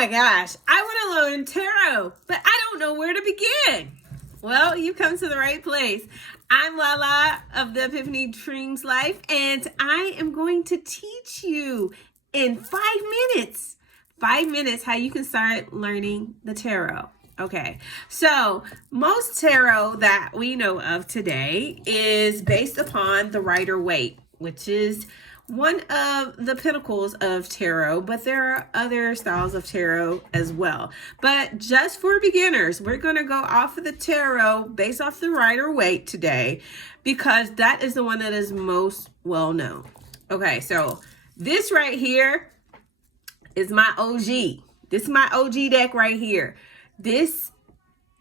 my gosh, I want to learn tarot, but I don't know where to begin. Well, you've come to the right place. I'm Lala of the Epiphany Dreams Life, and I am going to teach you in 5 minutes. 5 minutes how you can start learning the tarot. Okay, so most tarot that we know of today is based upon the Rider-Waite, which is one of the pinnacles of tarot, but there are other styles of tarot as well. But just for beginners, we're going to go off of the tarot based off the Rider-Waite today, because that is the one that is most well known. Okay, so this right here is my OG. This is my OG deck right here. This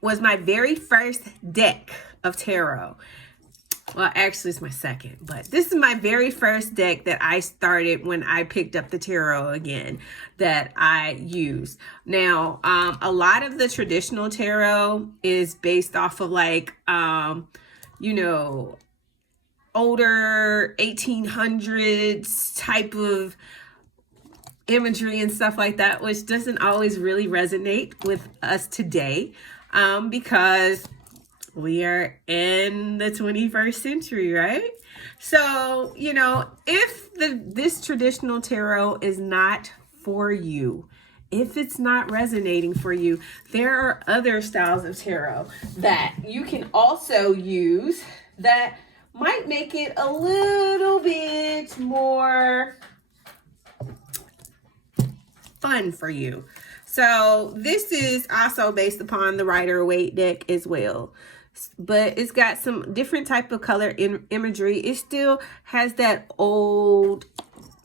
was my very first deck of tarot. Well, actually, it's my second, but this is my very first deck that I started when I picked up the tarot again that I use. Now, a lot of the traditional tarot is based off of like, you know, older 1800s type of imagery and stuff like that, which doesn't always really resonate with us today, because we are in the 21st century, right? So, you know, if this traditional tarot is not for you, if it's not resonating for you, there are other styles of tarot that you can also use that might make it a little bit more fun for you. So this is also based upon the Rider-Waite deck as well, but it's got some different type of color imagery. It still has that old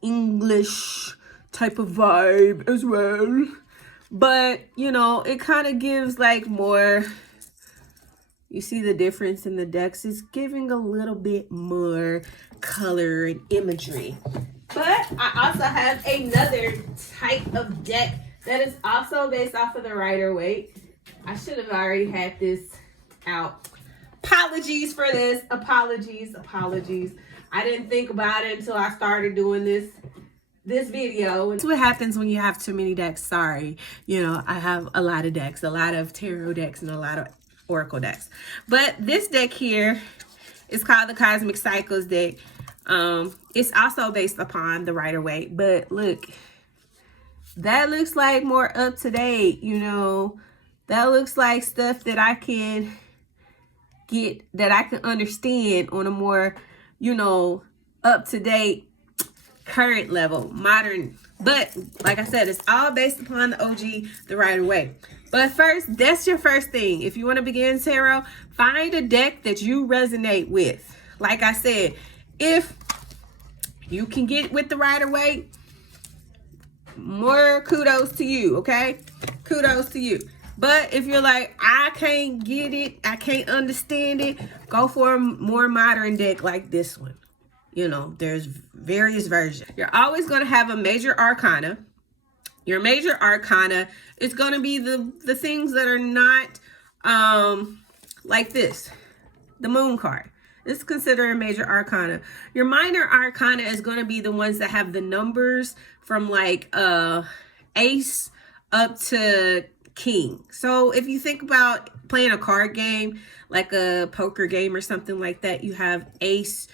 English type of vibe as well, but you know, it kind of gives like more, you see the difference in the decks, it's giving a little bit more color and imagery. But I also have another type of deck that is also based off of the Rider-Waite. I should have already had this out. Apologies for this. Apologies. I didn't think about it until I started doing this video. That's what happens when you have too many decks. Sorry. You know, I have a lot of decks, a lot of tarot decks and a lot of oracle decks. But this deck here is called the Cosmic Cycles deck. It's also based upon the Rider-Waite, but look, that looks like more up to date, you know, that looks like stuff that I can get, that I can understand on a more, you know, up to date, current level, modern. But like I said, it's all based upon the OG, the Rider-Waite. But first, that's your first thing. If you want to begin tarot, find a deck that you resonate with. Like I said, if you can get with the Rider-Waite, more kudos to you, okay? Kudos to you. But if you're like, I can't get it, I can't understand it, go for a more modern deck like this one. You know, there's various versions. You're always going to have a major arcana. Your major arcana is going to be the things that are not like this. The moon card. It's considered a major arcana. Your minor arcana is going to be the ones that have the numbers from like ace up to king. So if you think about playing a card game, like a poker game or something like that, you have ace,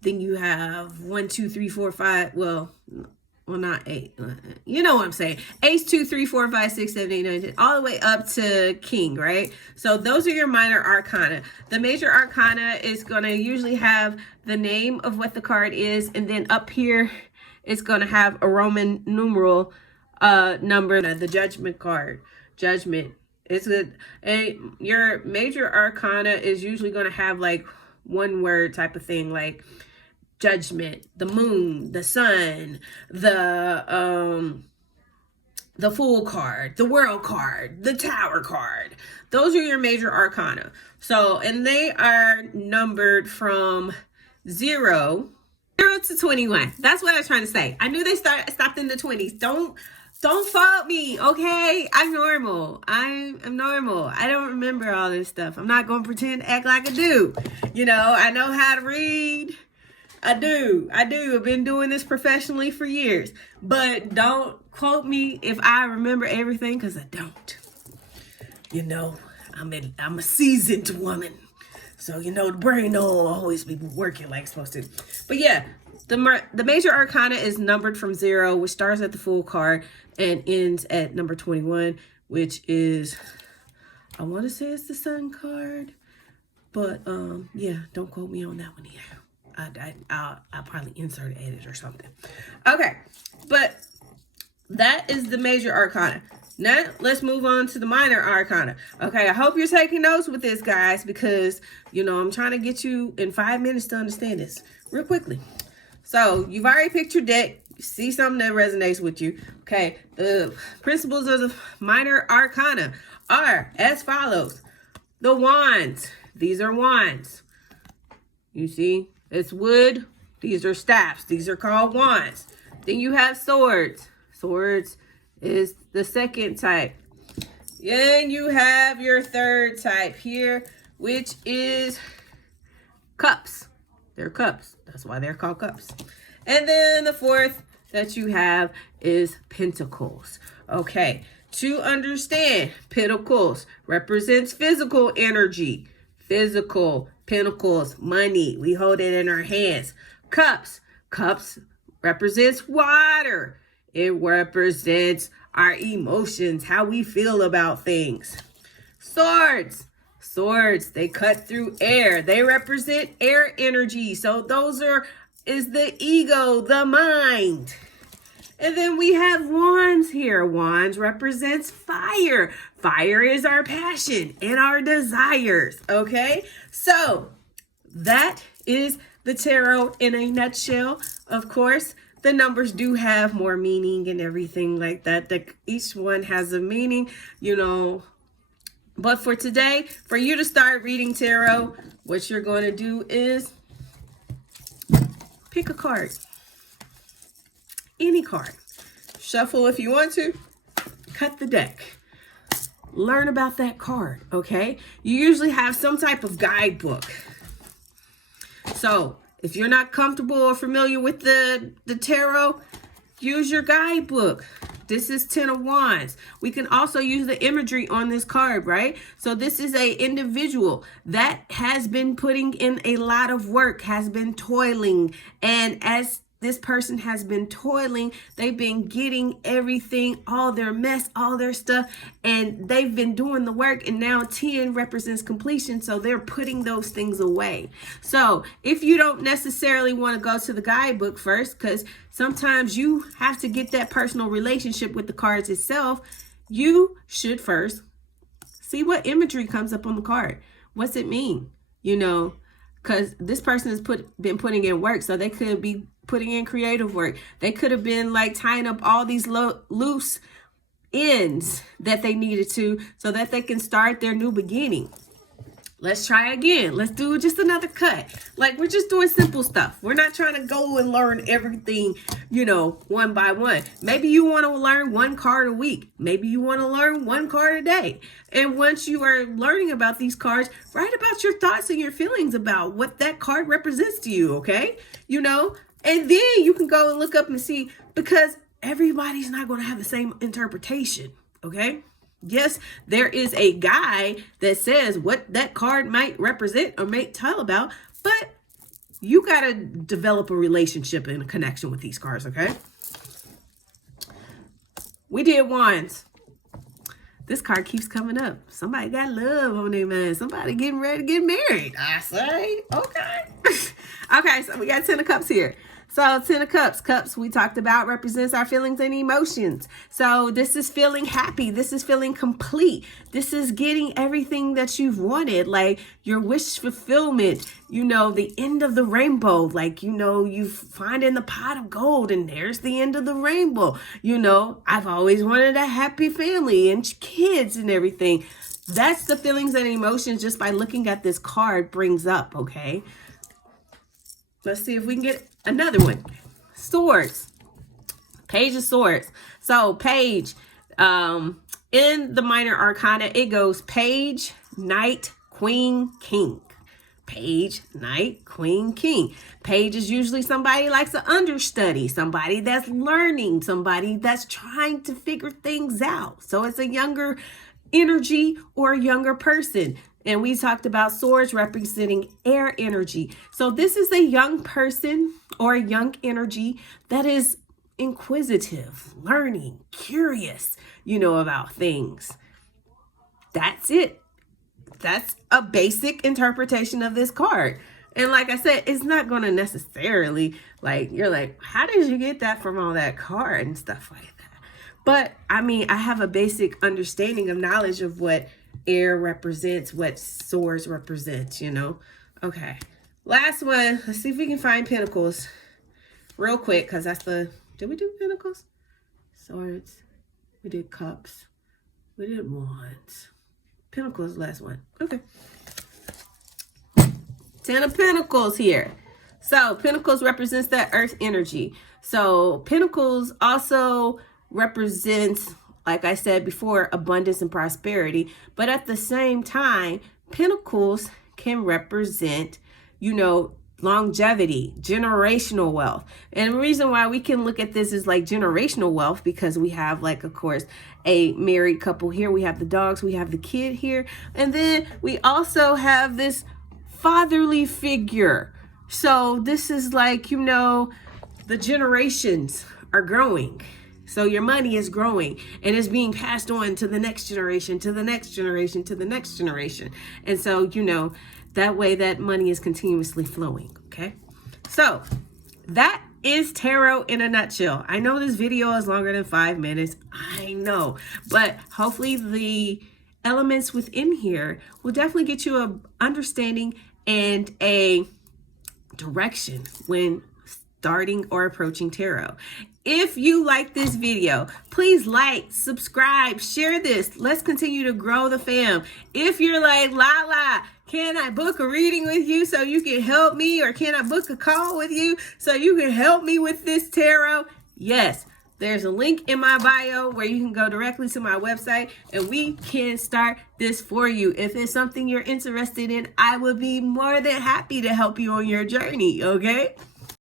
then you have 1, 2, 3, 4, 5. Well, not 8. You know what I'm saying. Ace, 2, 3, 4, 5, 6, 7, 8, 9, 10, all the way up to king, right? So those are your minor arcana. The major arcana is going to usually have the name of what the card is, and then up here it's going to have a Roman numeral number, the judgment card. Judgment. It's your major arcana is usually going to have like one word type of thing, like judgment, the moon, the sun, the Fool card, the World card, the Tower card. Those are your major arcana. So, and they are numbered from 0 to 21. That's what I was trying to say. I knew they stopped in the 20s. Don't fault me, okay? I'm normal. I'm normal. I don't remember all this stuff. I'm not going to pretend to act like I do. You know, I know how to read. I do. I've been doing this professionally for years. But don't quote me if I remember everything, because I don't. You know, I'm a seasoned woman. So, you know, the brain don't always be working like it's supposed to. But yeah, the major arcana is numbered from 0, which starts at the full card and ends at number 21, which is, I want to say it's the Sun card. But, yeah, don't quote me on that one either. I'll probably insert an edit or something. Okay, but that is the major arcana. Now, let's move on to the minor arcana. Okay, I hope you're taking notes with this, guys, because, you know, I'm trying to get you in 5 minutes to understand this real quickly. So, you've already picked your deck. You see something that resonates with you. Okay, the principles of the minor arcana are as follows. The wands. These are wands. You see, it's wood. These are staffs. These are called wands. Then you have swords. Swords is the second type. Then you have your third type here, which is cups. They're cups. That's why they're called cups. And then the fourth that you have is pentacles. Okay, to understand, pentacles represents physical energy. Physical, pentacles, money. We hold it in our hands. Cups. Cups represents water. It represents our emotions, how we feel about things. Swords. Swords, they cut through air. They represent air energy. So those is the ego, the mind. And then we have wands here. Wands represents fire. Fire is our passion and our desires. Okay, so that is the tarot in a nutshell. Of course, the numbers do have more meaning and everything like that. Each one has a meaning, you know. But for today, for you to start reading tarot, what you're going to do is pick a card. Any card. Shuffle if you want to. Cut the deck. Learn about that card, okay? You usually have some type of guidebook. So, if you're not comfortable or familiar with the tarot, use your guidebook. This is 10 of Wands. We can also use the imagery on this card, right? So this is a individual that has been putting in a lot of work, has been toiling. And as this person has been toiling, they've been getting everything, all their mess, all their stuff, and they've been doing the work, and now 10 represents completion, so they're putting those things away. So if you don't necessarily want to go to the guidebook first, because sometimes you have to get that personal relationship with the cards itself, you should first see what imagery comes up on the card. What's it mean? You know, because this person has been putting in work, so they could be putting in creative work. They could have been like tying up all these loose ends that they needed to, so that they can start their new beginning. Let's try again. Let's do just another cut. Like, we're just doing simple stuff. We're not trying to go and learn everything, you know, one by one. Maybe you want to learn one card a week. Maybe you want to learn one card a day. And once you are learning about these cards, write about your thoughts and your feelings about what that card represents to you, okay? You know, and then you can go and look up and see, because everybody's not going to have the same interpretation, okay? Yes, there is a guy that says what that card might represent or might tell about, but you got to develop a relationship and a connection with these cards, okay? We did Wands. This card keeps coming up. Somebody got love on their mind. Somebody getting ready to get married, I say. Okay. Okay, so we got 10 of Cups here. So 10 of Cups, cups we talked about represents our feelings and emotions. So this is feeling happy. This is feeling complete. This is getting everything that you've wanted, like your wish fulfillment, you know, the end of the rainbow. Like, you know, you find in the pot of gold and there's the end of the rainbow. You know, I've always wanted a happy family and kids and everything. That's the feelings and emotions just by looking at this card brings up, okay? Let's see if we can get another one. Swords. Page of Swords. So page, in the minor arcana, it goes page, knight, queen, king. Page, knight, queen, king. Page is usually somebody likes an understudy, somebody that's learning, somebody that's trying to figure things out. So it's a younger energy or a younger person. And we talked about swords representing air energy. So this is a young person or a young energy that is inquisitive, learning, curious, about things. That's it. That's a basic interpretation of this card. And like I said, it's not going to necessarily you're like, how did you get that from all that card and stuff like that? But I mean, I have a basic understanding of knowledge of what air represents, what swords represent, Okay. Last one. Let's see if we can find pentacles real quick, because did we do pentacles? Swords. We did cups. We did wands. Pentacles, last one. Okay. 10 of Pentacles here. So Pentacles represents that earth energy. So Pentacles also represents, like I said before, abundance and prosperity. But at the same time, Pentacles can represent, longevity, generational wealth. And the reason why we can look at this as like generational wealth, because we have of course, a married couple here. We have the dogs, we have the kid here. And then we also have this fatherly figure. So this is the generations are growing. So your money is growing and is being passed on to the next generation, to the next generation, to the next generation. And so, that way that money is continuously flowing. Okay. So that is tarot in a nutshell. I know this video is longer than 5 minutes. I know, but hopefully the elements within here will definitely get you an understanding and a direction when starting or approaching tarot. If you like this video, please like, subscribe, share this. Let's continue to grow the fam. If you're like, Lala, can I book a reading with you so you can help me? Or can I book a call with you so you can help me with this tarot? Yes, there's a link in my bio where you can go directly to my website and we can start this for you. If it's something you're interested in, I would be more than happy to help you on your journey, okay?